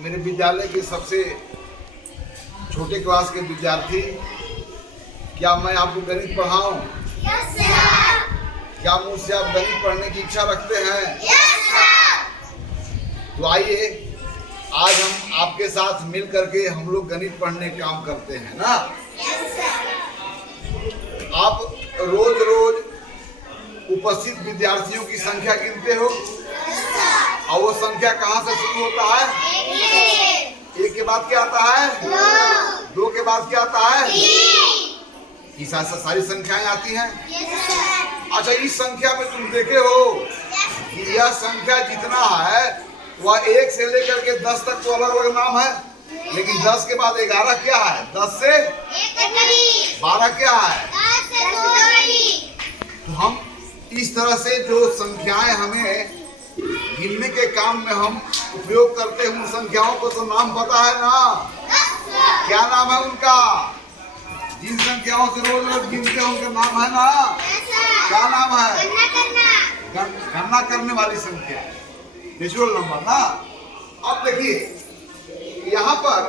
मेरे विद्यालय के सबसे छोटे क्लास के विद्यार्थी, क्या मैं आपको गणित पढ़ाऊं? Yes sir. क्या मुझसे आप गणित पढ़ने की इच्छा रखते हैं? Yes sir. तो आइए आज हम आपके साथ मिल करके हम लोग गणित पढ़ने का काम करते हैं ना। Yes sir. आप रोज रोज उपस्थित विद्यार्थियों की संख्या गिनते हो, और वो संख्या कहाँ से शुरू होता है? एक के बाद क्या आता है? दो के बाद क्या आता है? इस ऐसा सारी संख्याएं आती हैं। अच्छा, इस संख्या में तुम देखे हो कि यह संख्या जितना है वह 1 से लेकर के 10 तक तो अलग अलग नाम है, लेकिन 10 के बाद 11 क्या है? 10 से 12 क्या है? तो हम इस तरह से जो संख्याएं हमें गिनने के काम में हम उपयोग करते हैं, उन संख्याओं को तो नाम पता है ना? क्या नाम है उनका? जिन संख्याओं से रोज रोज गिनते हैं उनका नाम है ना? क्या नाम है? गणना करने वाली संख्या, नेचुरल नंबर ना। अब देखिए यहाँ पर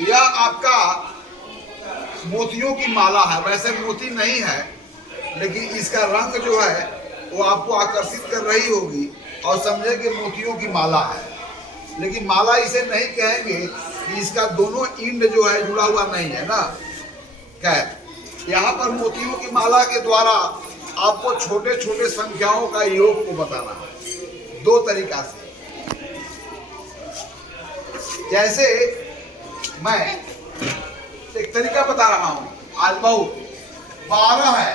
यह आपका मोतियों की माला है। वैसे मोती नहीं है, लेकिन इसका रंग जो है वो आपको आकर्षित कर रही होगी और समझे कि मोतियों की माला है। लेकिन माला इसे नहीं कहेंगे कि इसका दोनों इंड जो है जुड़ा हुआ नहीं है ना। क्या यहाँ पर मोतियों की माला के द्वारा आपको छोटे छोटे संख्याओं का योग को बताना है दो तरीका से। जैसे मैं एक तरीका बता रहा हूं, आज बहुत 12 है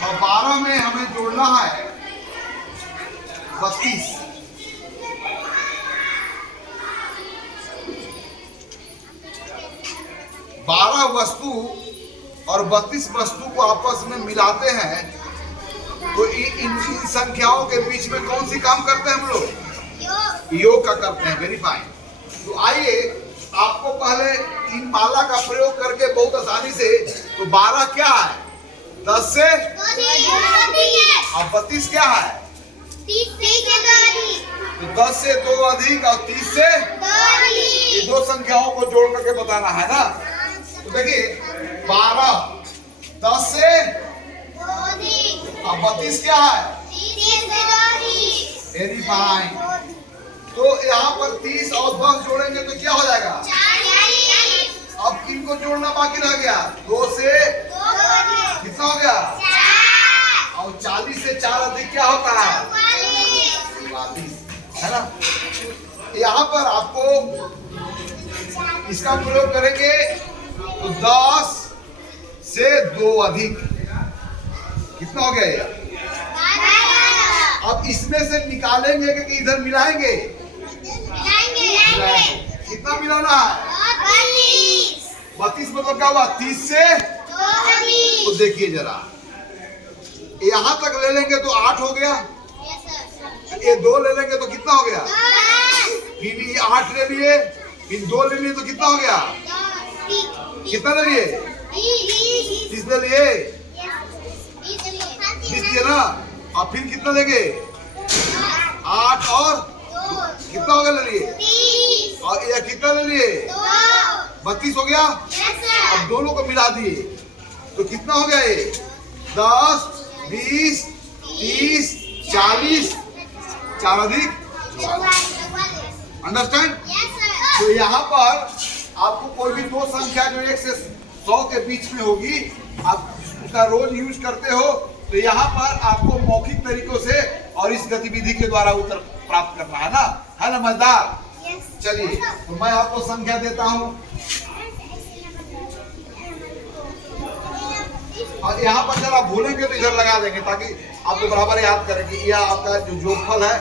और 12 में हमें जोड़ना है 32। बारह वस्तु और 32 वस्तु को आपस में मिलाते हैं तो इन संख्याओं के बीच में कौन सी काम करते हैं हम लोग? योग का करते हैं, वेरीफाई। तो आइए आपको पहले इन माला का प्रयोग करके बहुत आसानी से, तो 12 क्या है? 10 से और 32 क्या है? 30 से तो 10 से 2 अधिक और 30 से ये दो संख्याओं को जोड़ करके बताना है ना। तो देखिए 12 10 से और 32 क्या है? Very fine. तो यहाँ पर 30 और 10 जोड़ेंगे तो क्या हो जाएगा? अब किनको जोड़ना बाकी रह गया? 2 से कितना हो गया? और 40 से 4 अधिक क्या होता है? 44 है ना। यहाँ पर आपको इसका प्रयोग करेंगे तो 10 से 2 अधिक कितना हो गया ये? अब इसमें से निकालेंगे कि इधर मिलाएंगे? कितना मिलाना है? 32 मतलब क्या हुआ? 30 से तो देखिए जरा, यहाँ तक ले लेंगे तो 8 हो गया, ये 2 ले लेंगे तो कितना हो गया? फिर ये 8 ले लिए, फिर 2 ले लिए तो कितना हो गया? कितना ले लिए? 30 ले लिए, 20 लिए ना। और फिर कितना लेंगे? 8 और कितना हो गया ले लिए? और ये कितना ले लिए? 32 हो गया। अब दोनों को मिला दिए तो कितना हो गया ये? 10 20 30 40 4 अधिक। अंडरस्टैंड? तो यहाँ पर आपको कोई भी दो संख्या जो 1 से 100 के बीच में होगी, आप उसका रोज यूज करते हो, तो यहाँ पर आपको मौखिक तरीकों से और इस गतिविधि के द्वारा उत्तर प्राप्त करना है ना। है ना मजेदार? चलिए तो मैं आपको संख्या देता हूँ और यहाँ पर जरा भूलेंगे तो इधर लगा देंगे ताकि आपको बराबर याद करें कि यह आपका जो जोगफल है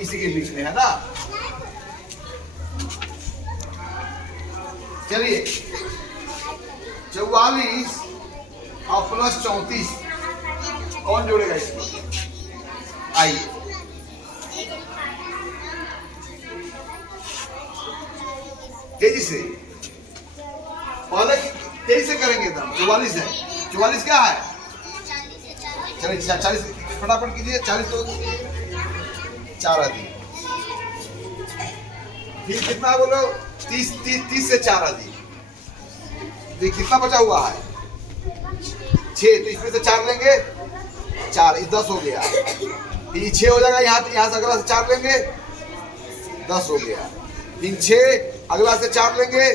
इसी के बीच में है ना। चलिए 44 और प्लस 34 कौन जोड़ेगा इसको? आइए तेजी से, पहले तेजी से करेंगे एकदम। 44 है, 44 क्या है? चलिए 40 फटाफट कीजिए। 40 तो 4 अधिक फिर कितना बोलो 30 से 4 अधिक, तो ये कितना बचा हुआ है 6, तो इसमें से 4 लेंगे 4, ये 10 हो गया। फिर 6 हो जाएगा, यहाँ से अगला से 4 लेंगे 10 हो गया। फिर 6 अगला से 4 लेंगे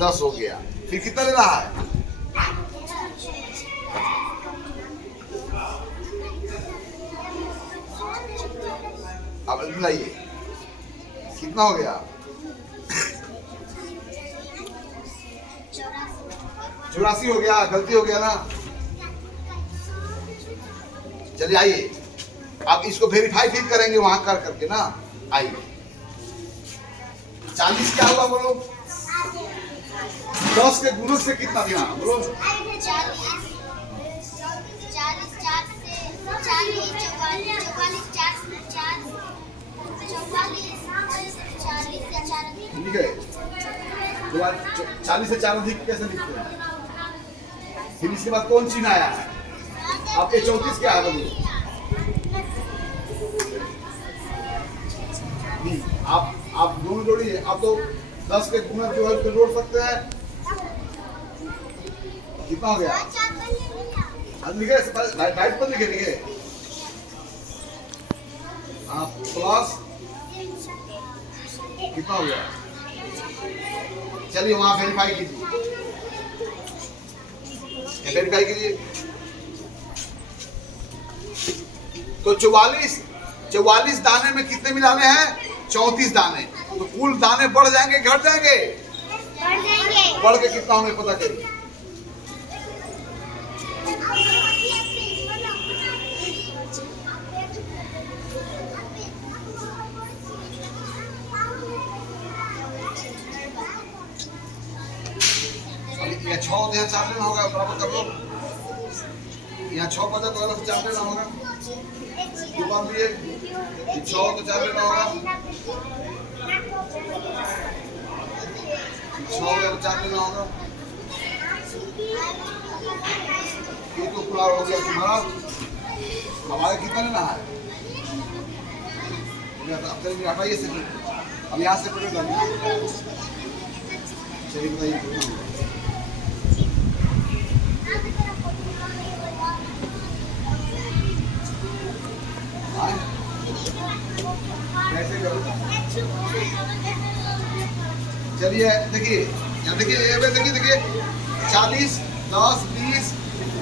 10 हो गया। फिर कितना लेना है अब मिलाइए, कितना हो गया 84 हो गया, गलती हो गया ना। चलिए आइए, आप इसको वेरीफाई फिर करेंगे वहां कर करके ना। आइए 40 क्या हुआ बोलो, 10 के गुणन से कितना दिया बोलो, 40 है। 40 से 4 अधिक कैसे लिखते हैं? फिर इसके बाद कौन चिन्ह आया है? अब ये 34 क्या है बोलिए? आप दोनों जोड़िए। आप तो 10 के गुणन जो है उसको जोड़ सकते हैं। कितना हो गया? लिखे राइट पर लिखे आप प्लस कितना हो गया? चलिए वहां वेरीफाई कीजिए, वेरीफाई कीजिए। तो 44 दाने में कितने मिलाने हैं? 34 दाने। तो कुल दाने बढ़ जाएंगे घट जाएंगे? बढ़ के कितना होंगे पता करिए। यहाँ 6 यहाँ 4 लेना होगा, बराबर कर लो। यहाँ 6 बचा तो अलग से 4 लेना होगा, 6 तो 4 लेना होगा, 6 4 लेना होगा। ये तो पूरा हो गया तुम्हारा। हमारे कितना लेना है? हटाइए से, अब यहाँ से पड़ेगा। चलिए बताइए कैसे करो। चलिए देखिए, यहाँ देखिए 40 10 20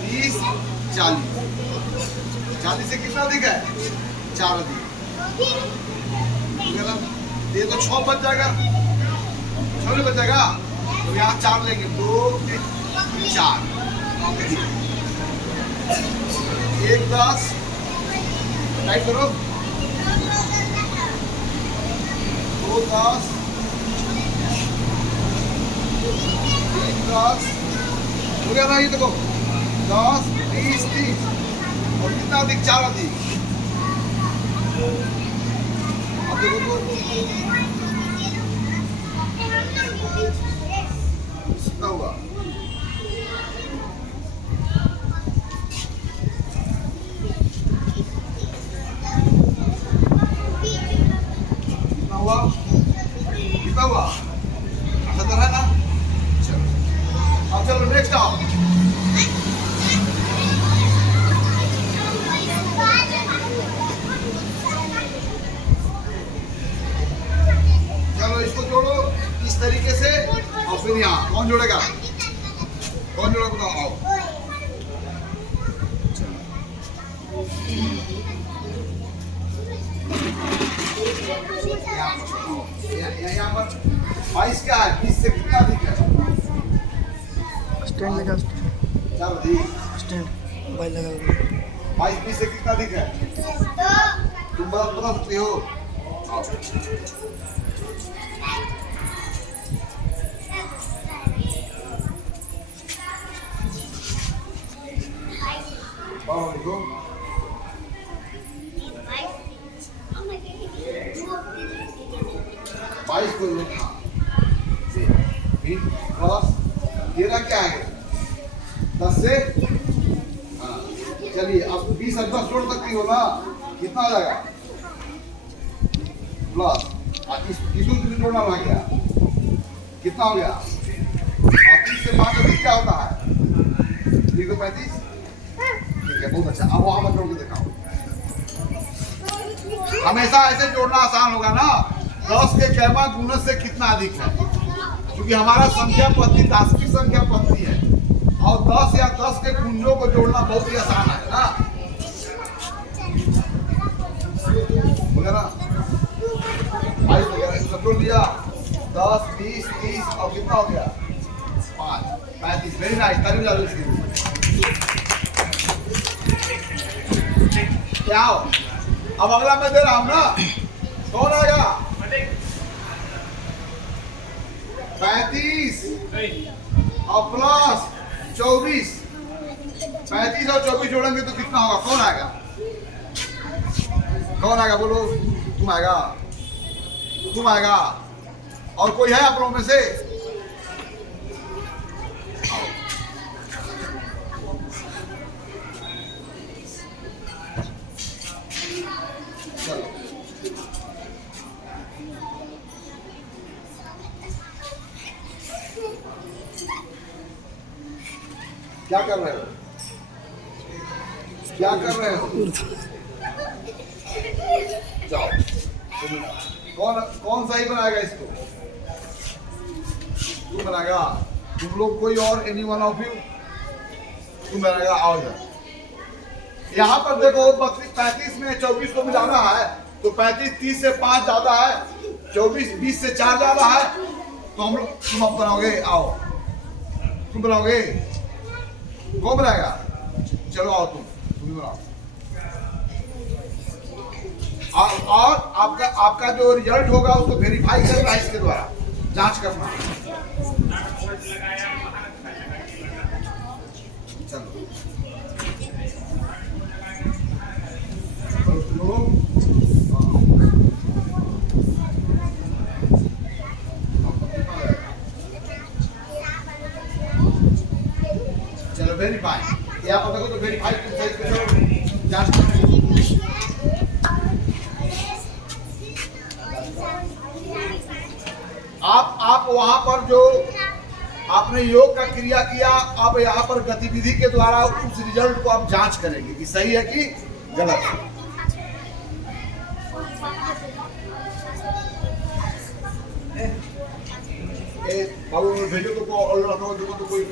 30 40 से कितना अधिक है? 4 अधिक। ये तो 6 बच जाएगा, 6 बच जाएगा। तो यहाँ 4 लेंगे, 2 4 1 10 टाइप करो, 2 10 1 10 हो गया ना। ये देखो 10 20 30 और कितना अधिक? 4 अधिक। अब देखो तो कितना हुआ? कितना हुआ? 78 है ना। चलो अब चलो नेक्स्ट आओ। चलो इसको जोड़ो इस तरीके से और फिर यहाँ कौन जोड़ेगा? कौन जोड़ेगा बताओ? आओ यहाँ पर 22 क्या है? 20 से कितना अधिक है? स्टैंड लगा, चलो ठीक, स्टैंड मोबाइल लगा। 22 20 से कितना अधिक है? तुम बता सकते हो? लिखो 22 को लिखना। प्लस 13 क्या है? 10 से। हाँ चलिए अब 20 और 10 जोड़ सकती हो ना, कितना आ जाएगा? प्लस इसको जोड़ना हो गया, कितना हो गया? और 30 से 5 अधिक क्या होता है? 35। ठीक है, बहुत अच्छा। अब वहां पर जोड़ के दिखाओ। हमेशा ऐसे जोड़ना आसान होगा ना। 10 के कैमा गुणज से कितना अधिक है, क्योंकि हमारा संख्या पत्ती 10 की संख्या पत्ती है और 10 या 10 के कुंजों को जोड़ना बहुत ही आसान है ना, वगैरह 22 वगैरह सब जोड़ दिया। 10, 20, 30 और कितना हो गया? 5, 35। वेरी नाइस, तारीफ डालो इसके लिए। क्या हो? अब अगला मैं दे रहा हूं ना, कौन आएगा? 35 और प्लस 24। 35 और 24 जोड़ेंगे तो कितना होगा? कौन आएगा? कौन आएगा बोलो? तुम आएगा, तुम आएगा। और कोई है आप लोगों में से? चलो क्या कर रहे हो? क्या कर रहे हो? जाओ। कौन सही बनाएगा इसको? तुम बनाएगा? तुम लोग कोई और एनी वन ऑफ यू? तुम बनाएगा? आओ इधर। यहाँ पर देखो 35 में 24 को मिलाना है तो 35 30 से 5 ज्यादा है, 24 20 से 4 ज्यादा है, तो हम लोग तुम अब बनाओगे। आओ, तुम बनाओगे? कौन बनाएगा? चलो आओ, तुम भी बनाओ। और आपका जो रिजल्ट होगा उसको वेरीफाई करना है, इसके द्वारा जांच करना। चलो चलो वेरीफाई। यहाँ पर देखो तो वेरीफाई तुम सही करो, जांच करो। आप वहां पर जो आपने योग का क्रिया किया, अब यहाँ पर गतिविधि के द्वारा उस रिजल्ट को आप जांच करेंगे कि सही है कि गलत है। बाबू भेजो तो कोई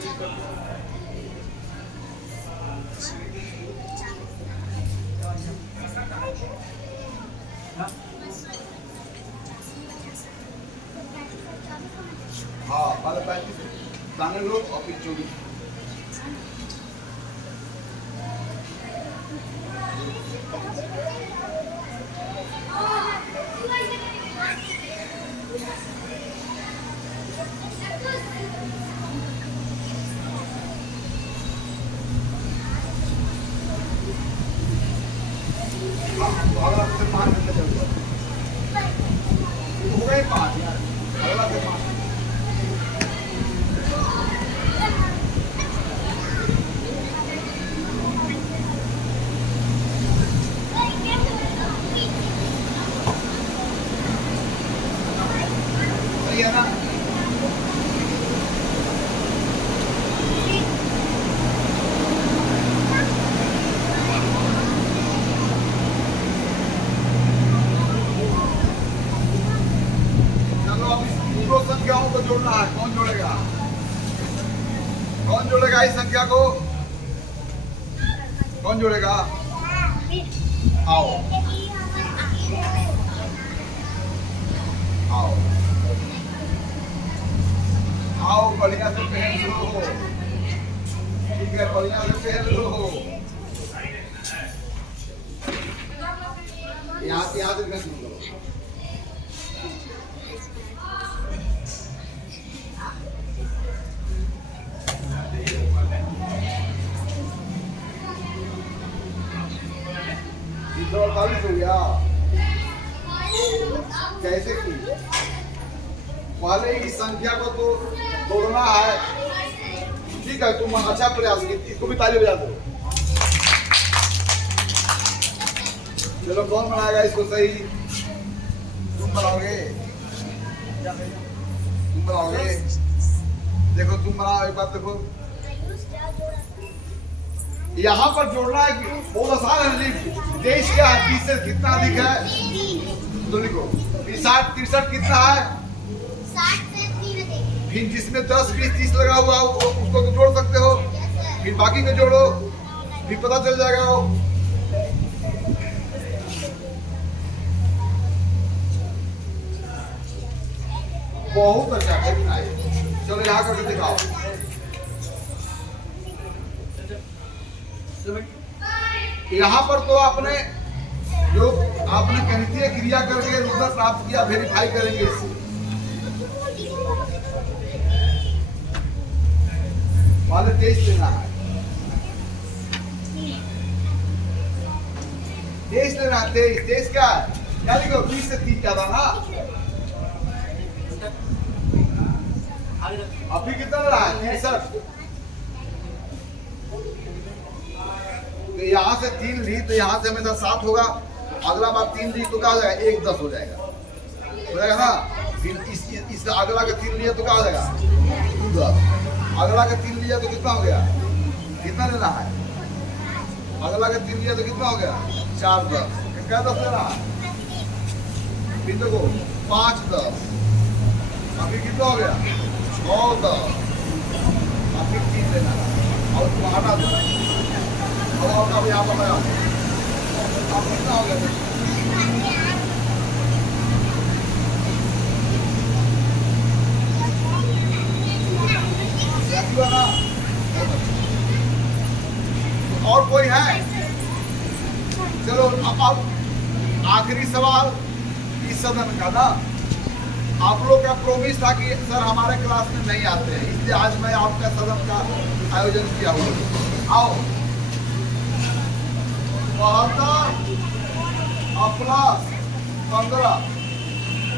हाँ वाले 35 दाने लो और फिर 24। अगला से 5 घंटे चलता हो गए 5 यार, अगला से 5। सही है ना? संख्याओं को जोड़ना है। कौन जोड़ेगा? कौन जोड़ेगा इस संख्या को? कौन जोड़ेगा? आओ आओ आओ, बढ़िया से पहन लो। ठीक है, बढ़िया से पहन लो। यहाँ से पहन लो। तो 48 हो गया। कैसे की? पहले इस संख्या को तो तोड़ना है। ठीक है, तुम अच्छा प्रयास की, इसको भी ताली बजा दो। चलो कौन बनाएगा इसको सही? तुम बनाओगे? तुम बनाओगे। देखो तुम बनाओ, एक बात देखो, यहाँ पर जोड़ना है बहुत आसान है जी। 23 क्या है, 20 से कितना अधिक है? तो लिखो 60 63 कितना है? 60 से 3 अधिक। फिर जिसमें 10 20 30 लगा हुआ है, उसको तो जोड़ सकते हो। फिर बाकी को जोड़ो, फिर पता चल जाएगा वो। बहुत अच्छा है। चलो यहाँ करके दिखाओ। यहाँ पर तो आपने जो आपने गणितीय क्रिया करके उत्तर प्राप्त किया, वेरीफाई करेंगे इससे। वाले 23 लेना है, 23 लेना है। 23 क्या है? क्या लिखो? 20 से 3 ज्यादा ना। अभी कितना रहा है? 63। तो यहाँ से 3 ली तो यहाँ से हमेशा 7 होगा। अगला बार 3 ली तो क्या हो जाएगा? 1 10 हो जाएगा, हो जाएगा ना। फिर इस अगला का 3 लिया तो क्या हो जाएगा? 2 10। अगला का 3 लिया तो कितना हो गया? कितना लेना है? अगला का 3 लिया तो कितना हो गया? 4 10। क्या 10 लेना है? फिर देखो 5 10। अभी कितना हो गया? 6 10। अभी 3 लेना है और उसको हटा दो। अब यहाँ पर लगाओ। अब कितना हो गया? ना। और कोई है? चलो अब आखिरी सवाल इस सदन का ना। आप लोग का प्रोमिस था कि सर हमारे क्लास में नहीं आते हैं, इसलिए आज मैं आपका सदन का आयोजन किया हुआ। आओ 72 प्लस 15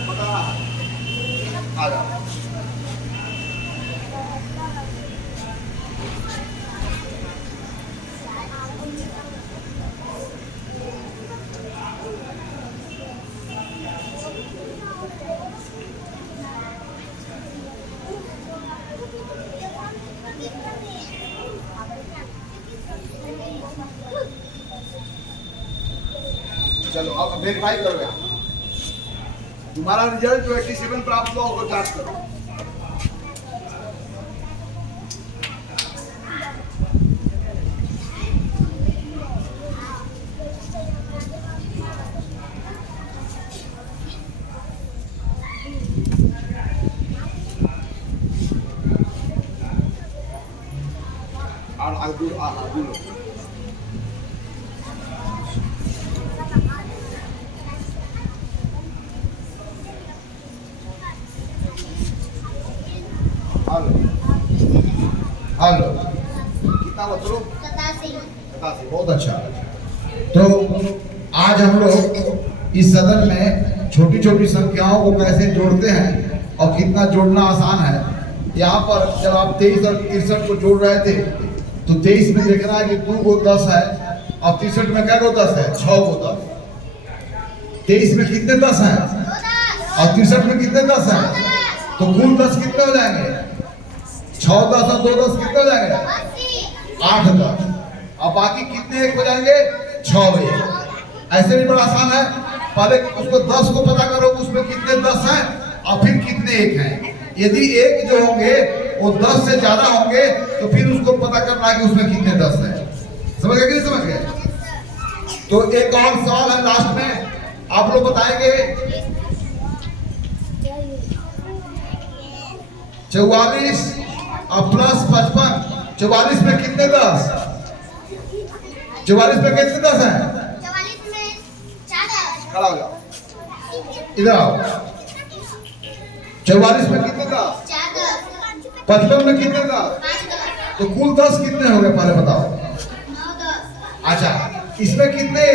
बताना है। आ जाओ। चलो अब वेरीफाई करो। यहाँ तुम्हारा रिजल्ट 27 प्राप्त हुआ, उसको जांच करो। और आगे हेलो कितना बच्चों? 87। बहुत अच्छा। तो आज हम लोग इस सदन में छोटी छोटी संख्याओं को कैसे जोड़ते हैं और कितना जोड़ना आसान है। यहाँ पर जब आप 23 और 63 को जोड़ रहे थे तो 23 में देखना है कि 2 को 10 है और 63 में क्या को 10 है? 6 को 10। 23 में कितने 10 हैं और 63 में कितने 10 हैं? तो कुल 10 कितने हो जाएंगे? 6 10 और 2 10 कितने हो जाएंगे? 8 10। अब बाकी कितने एक हो जाएंगे? 6 एक। ऐसे भी बड़ा आसान है। पहले उसको 10 को पता करो, उसमें कितने 10 हैं और फिर कितने एक हैं। यदि एक जो होंगे वो 10 से ज्यादा होंगे तो फिर उसको पता करना है कि उसमें कितने 10 हैं। समझ गए कि नहीं समझ गए? तो एक और सवाल है लास्ट में, आप लोग बताएंगे 44 और प्लस 55। 44 में कितने 10? 44 में कितने 10 हैं? 44 में 4 खड़ा हो जाओ, इधर आओ। 44 में कितने 10? 55 में कितने 10? तो कुल 10 कितने हो गए पहले बताओ। 9 10। अच्छा इसमें कितने?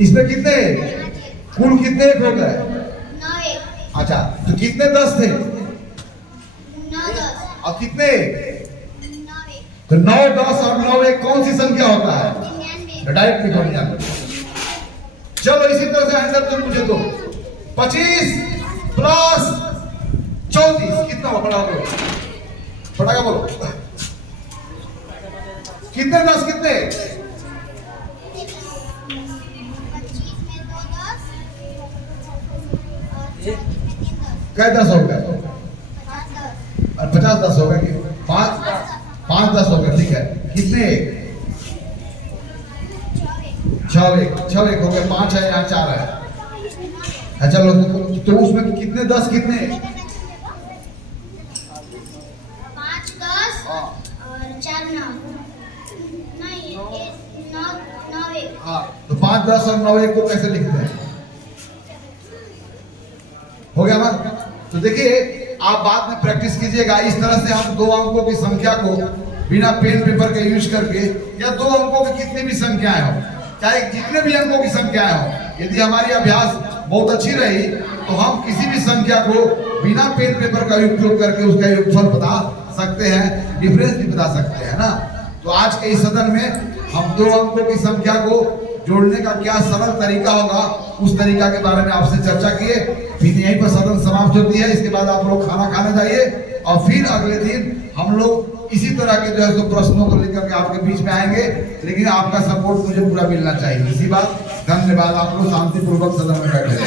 इसमें कितने? कुल कितने एक हो गए? 9 1। अच्छा तो कितने 10 थे 9 10। और कितने? 9 1। तो 9 10 और 9 1 कौन सी संख्या होता है? 99। डायरेक्ट लिखो। चलो इसी तरह से आंसर तुम मुझे दो। 25 प्लस 34 कितना हुआ? बड़ा बोलो, फटाका बोलो। कितने 10 कितने? 25 में 2 10 और 40 में 3 10 क्या 10 हो गया? 50 10 और 50 10 हो गया कि 5 10 हो गया, ठीक है। कितने? 6 एक हो गए, 5 है यहाँ 4 है। अच्छा लो, तो उसमें कितने 10 कितने? 5 10 और 4 9 नहीं 9 1 हाँ, तो 5 10 और 9 1 को कैसे लिखते हैं? हो गया ना? तो देखिए, आप बाद में प्रैक्टिस कीजिएगा। इस तरह से हम 2 अंकों की संख्या को बिना पेन पेपर के यूज करके, या 2 अंकों की कितनी भी संख्याएं हो, चाहे जितने भी अंकों की संख्याएं हो, यदि हमारी अभ्यास बहुत अच्छी रही तो हम किसी भी संख्या को बिना पेन पेपर का उपयोग करके उसका योगफल बता सकते हैं, डिफरेंस भी बता सकते हैं ना। तो आज के इस सदन में हम 2 अंकों की संख्या को जोड़ने का क्या सरल तरीका होगा, उस तरीका के बारे में आपसे चर्चा किए। फिर यहीं पर सदन समाप्त होती है। इसके बाद आप लोग खाना खाने जाइए और फिर अगले दिन हम लोग इसी तरह के जो है तो प्रश्नों को लेकर के आपके बीच में आएंगे। लेकिन आपका सपोर्ट मुझे पूरा मिलना चाहिए। इसी बात, धन्यवाद। आप लोग शांतिपूर्वक सदन में बैठे।